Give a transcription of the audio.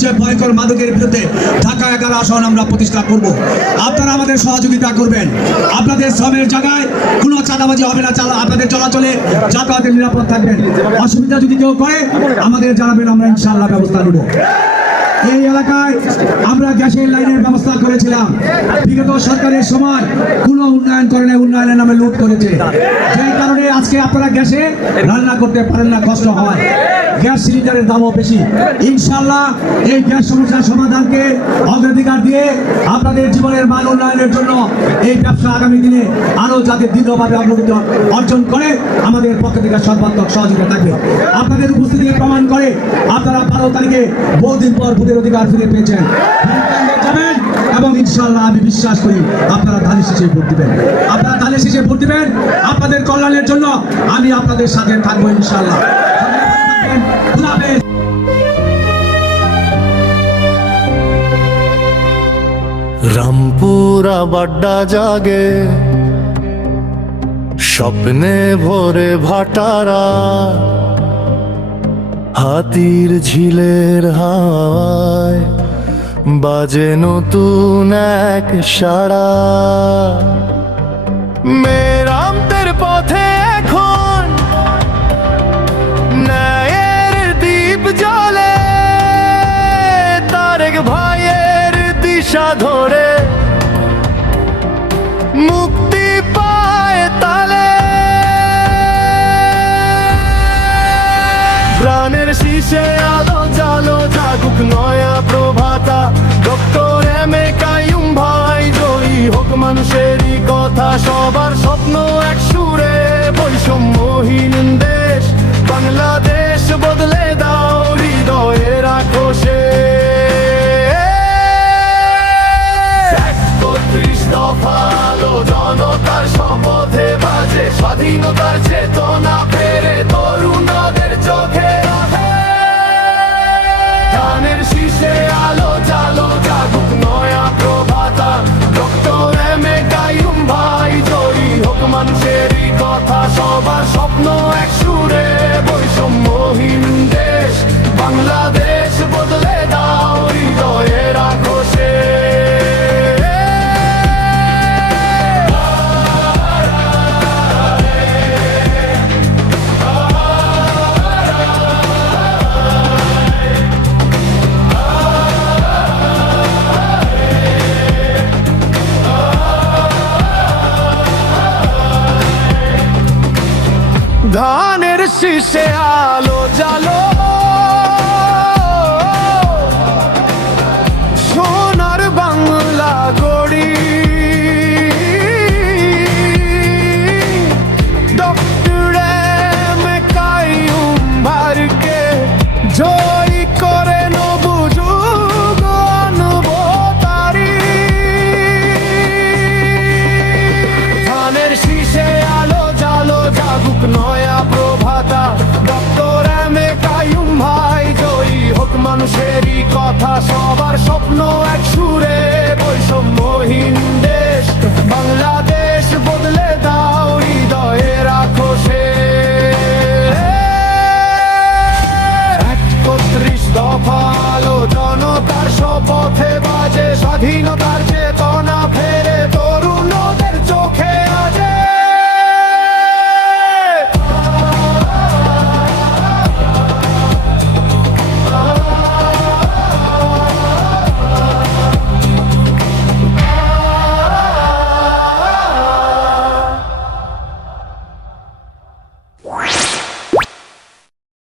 সবচেয়ে ভয়ঙ্কর মাদকের বিরুদ্ধে ঢাকা 11 আসন আমরা প্রতিষ্ঠা করব। আপনারা আমাদের সহযোগিতা করবেন। আপনাদের শ্রমের জায়গায় কোনো চাঁদাবাজি হবে না, আপনাদের চলাচলে যাতায়াতের নিরাপদ থাকবেন। অসুবিধা যদি কেউ করে আমাদের জানাবেন, আমরা ইনশাআল্লাহ ব্যবস্থা নেব। এই এলাকায় আমরা গ্যাসের লাইনের ব্যবস্থা করেছিলাম। বিগত সরকারের সময় কোনো উন্নয়ন করে না, উন্নয়নের নামে লুট করেছে। যেই কারণে আজকে আপনারা গ্যাসে রান্না করতে পারেন না, কষ্ট হয়। গ্যাস সিলিন্ডারের দামও বেশি। ইনশাআল্লাহ এই গ্যাস সমস্যার সমাধানকে অগ্রাধিকার দিয়ে আপনাদের জীবনের মান উন্নয়নের জন্য এই ব্যবসা আগামী দিনে আরও যাতে দৃঢ়ভাবে অগ্রগতি অর্জন করে আমাদের পক্ষ থেকে সর্বাত্মক সহযোগিতা থাকবে। আপনাদের উপস্থিতিকে প্রমাণ করে আপনারা 12 তারিখে বহুদিন পর ভোটের অধিকার ফিরে পেয়েছেন। যাবেন এবং ইনশাআল্লাহ আমি বিশ্বাস করি আপনারা ধানের শীষে ভোট দিবেন। আপনারা ধানের শীষে ভোট দিবেন আপনাদের কল্যাণের জন্য। আমি আপনাদের সাথে থাকবো ইনশাআল্লাহ। রামপুরা বাড্ডা জাগে স্বপ্নে ভরে ভাটারা, হাতির ঝিলের হাওয়ায় বাজে নতুন এক সাড়া। মেরামতের পথে এখন ন্যায়ের দ্বীপ জ্বলে, তারেক ভাইয়ের দিশা ধরে মুক্তি পায় তালে। প্রাণের শীষে আলো জালো জাগুক নয়া প্রভাতা। ডক্টর এম এ কাইয়ুম ভাই জয়ী হোক মানুষেরই কথা, সবার স্বপ্ন এক সুরে। বৈষম্যহীন দেশ বাংলাদেশ বদলে দাও, হৃদয়ে রাখো সে 31 দফা আলো জনতার শপথে বাজে, স্বাধীনতার চেতনা ফেরে তরুণদের চোখে। ধানের শীষে আলো জালো জাগুক নয়া প্রভাতা। ডক্টর এম এ কাইয়ুম ভাই জয়ী হোক মানুষেরই কথা, সবার স্বপ্ন এক সুরে। বৈষম্যহীন দেশ বাংলাদেশ বদলে দাও, হৃদয়ে রাখো সে। ধানের শীষে আলো জালো সোনার বাংলা গড়ি। ডক্টর এম এ কাইয়ুম ভাইকে জয় করে নবযুগ অনবতারি। ধানের শীষে আলো জালো জাগুক নয়া প্রভাতা। ডক্টর এম এ কাইয়ুম ভাই জয়ী হোক মানুষেরই কথা, সবার স্বপ্ন এক সুরে। বৈষম্যহীন দেশ বাংলাদেশ বদলে দাও, হৃদয়ে রাখো সে। 31 দফা আলো জনতার শপথে বাজে, স্বাধীনতার চেতনা